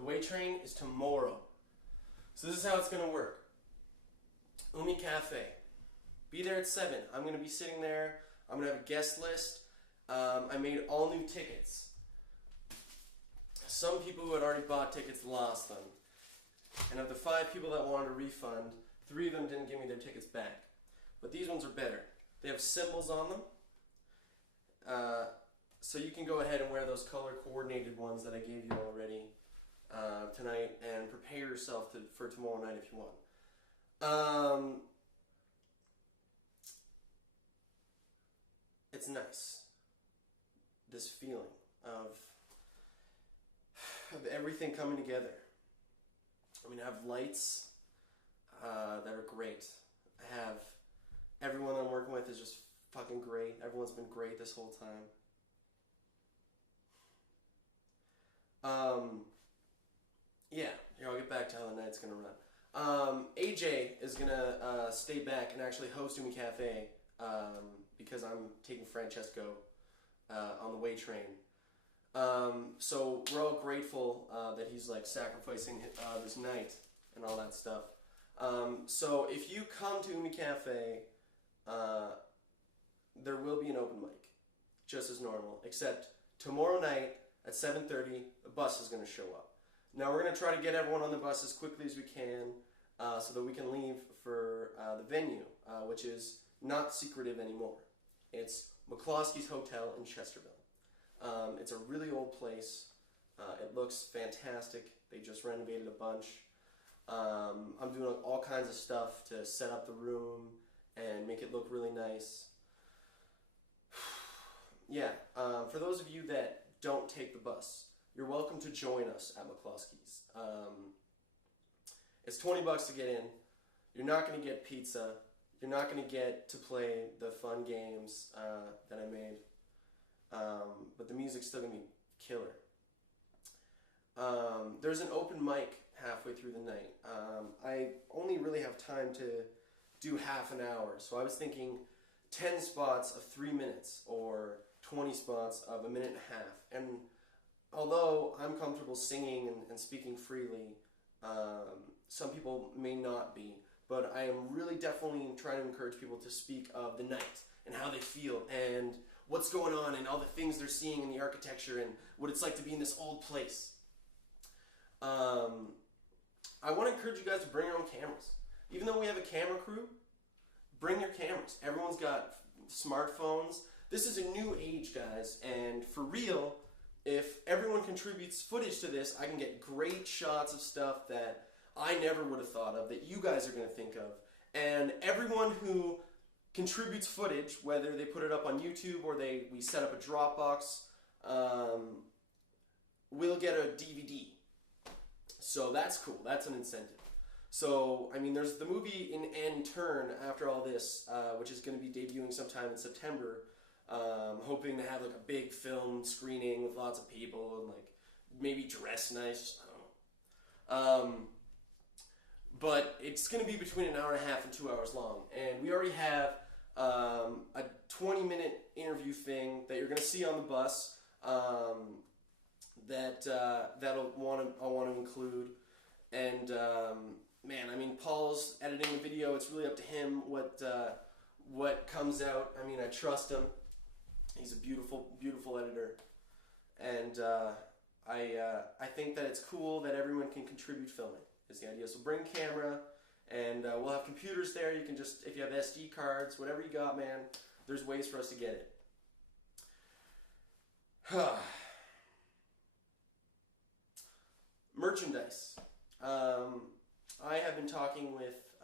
The Way Train is tomorrow. So this is how it's going to work. Umi Cafe. Be there at 7. I'm going to be sitting there. I'm going to have a guest list. I made all new tickets. Some people who had already bought tickets lost them. And of the 5 people that wanted a refund, 3 of them didn't give me their tickets back. But these ones are better. They have symbols on them. So you can go ahead and wear those color-coordinated ones that I gave you already tonight and prepare yourself for tomorrow night if you want. It's nice, this feeling of everything coming together. I mean, I have lights that are great. I have everyone I'm working with is just fucking great. Everyone's been great this whole time. Yeah, here, I'll get back to how the night's gonna run. AJ is gonna stay back and actually host Umi Cafe because I'm taking Francesco on the Way Train. So we're all grateful that he's like sacrificing this night and all that stuff. So if you come to Umi Cafe, there will be an open mic, just as normal, except tomorrow night at 7:30, the bus is going to show up. Now we're going to try to get everyone on the bus as quickly as we can so that we can leave for the venue, which is not secretive anymore. It's McCloskey's Hotel in Chesterville. It's a really old place. It looks fantastic. They just renovated a bunch. I'm doing all kinds of stuff to set up the room and make it look really nice. Yeah, for those of you that don't take the bus, you're welcome to join us at McCloskey's. It's $20 to get in. You're not going to get pizza. You're not going to get to play the fun games that I made. But the music's still going to be killer. There's an open mic halfway through the night. I only really have time to do half an hour, so I was thinking 10 spots of 3 minutes or 20 spots of 1.5 minutes. And although I'm comfortable singing and speaking freely, some people may not be, but I am really definitely trying to encourage people to speak of the night and how they feel and what's going on and all the things they're seeing in the architecture and what it's like to be in this old place. I want to encourage you guys to bring your own cameras. Even though we have a camera crew, bring your cameras. Everyone's got smartphones. This is a new age, guys, and for real, if everyone contributes footage to this, I can get great shots of stuff that I never would have thought of, that you guys are going to think of. And everyone who contributes footage, whether they put it up on YouTube or we set up a Dropbox, will get a DVD. So that's cool. That's an incentive. So, I mean, there's the movie In Turn after all this, which is going to be debuting sometime in September. Hoping to have like a big film screening with lots of people and like maybe dress nice. I don't know. But it's going to be between 1.5 hours and 2 hours long, and we already have a 20-minute interview thing that you're going to see on the bus. I'll want to include, and man, I mean, Paul's editing the video. It's really up to him what comes out. I mean, I trust him. He's a beautiful, beautiful editor, and I think that it's cool that everyone can contribute filming. Is the idea. So bring camera, and we'll have computers there. You can just, if you have SD cards, whatever you got, man. There's ways for us to get it. Merchandise. I have been talking with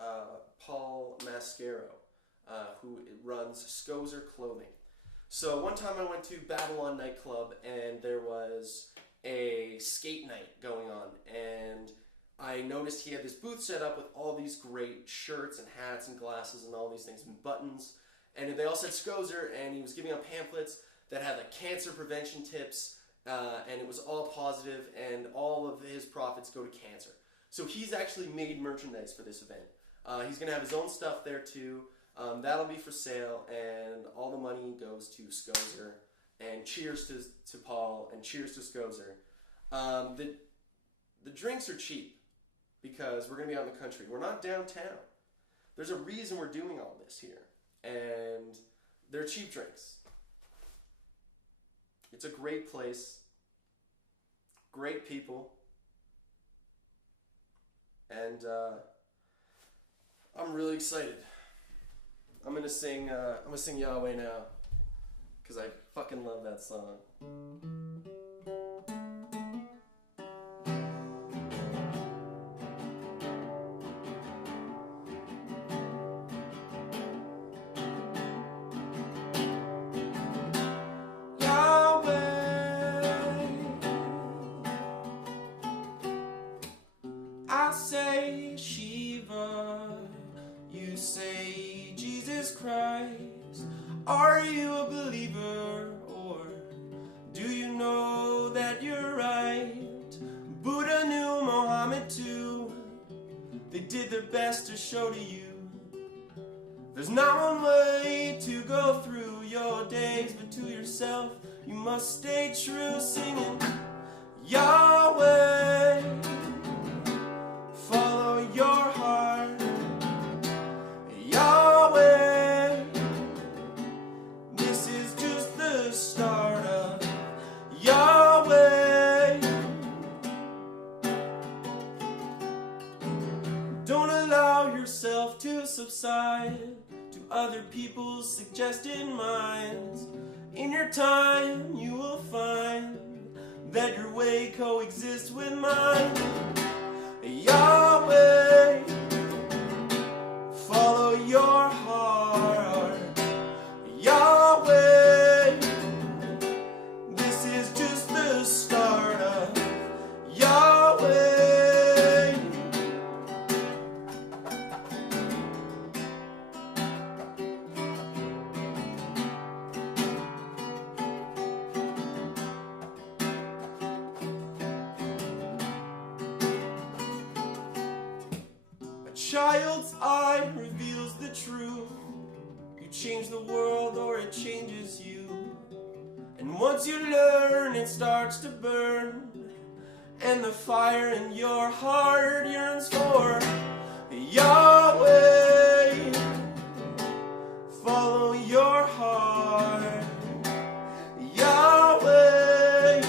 Paul Mascaro, who runs Scozer Clothing. So one time I went to Babylon nightclub and there was a skate night going on, and I noticed he had this booth set up with all these great shirts and hats and glasses and all these things and buttons, and they all said Scozer, and he was giving out pamphlets that had like cancer prevention tips, and it was all positive, and all of his profits go to cancer. So he's actually made merchandise for this event. He's going to have his own stuff there too. That'll be for sale, and all the money goes to Scozer. And cheers to Paul, and cheers to Scozer. the drinks are cheap because we're going to be out in the country. We're not downtown. There's a reason we're doing all this here. And they're cheap drinks. It's a great place. Great people. And I'm really excited. I'm gonna sing Yahweh now, because I fucking love that song. I say Shiva, you say Jesus Christ. Are you a believer, or do you know that you're right? Buddha knew, Muhammad too. They did their best to show to you there's not one way to go through your days, but to yourself you must stay true, singing Yahweh. Follow your heart, Yahweh. This is just the start of Yahweh. Don't allow yourself to subside to other people's suggested minds. In your time you will find that your way coexists with mine. Yahweh, follow your heart, Yahweh. This is just the start of Yahweh. Child's eye reveals the truth. You change the world or it changes you. And once you learn, it starts to burn, and the fire in your heart yearns for Yahweh. Follow your heart, Yahweh.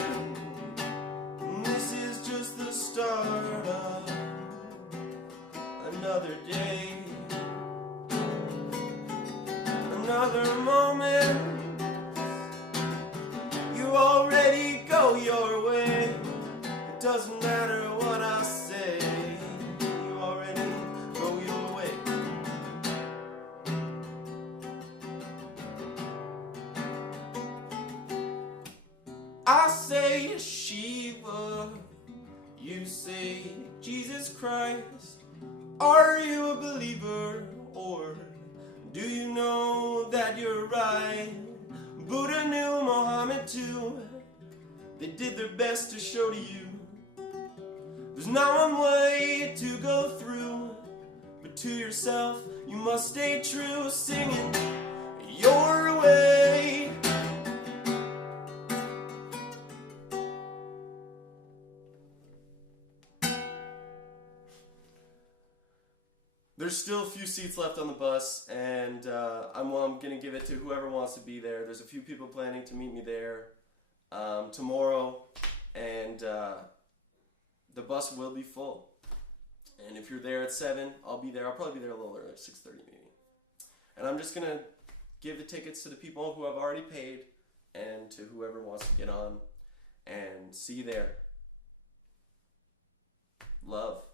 This is just the start of another day, another moment. You already go your way. It doesn't matter what I say. You already go your way. I say Shiva, you say Jesus Christ. Are you a believer, or do you know that you're right? Buddha knew, Muhammad too. They did their best to show to you there's not one way to go through, but to yourself you must stay true, singing your way. There's still a few seats left on the bus, and I'm going to give it to whoever wants to be there. There's a few people planning to meet me there tomorrow, and the bus will be full. And if you're there at 7, I'll be there. I'll probably be there a little earlier, 6:30 maybe. And I'm just going to give the tickets to the people who have already paid and to whoever wants to get on, and see you there. Love.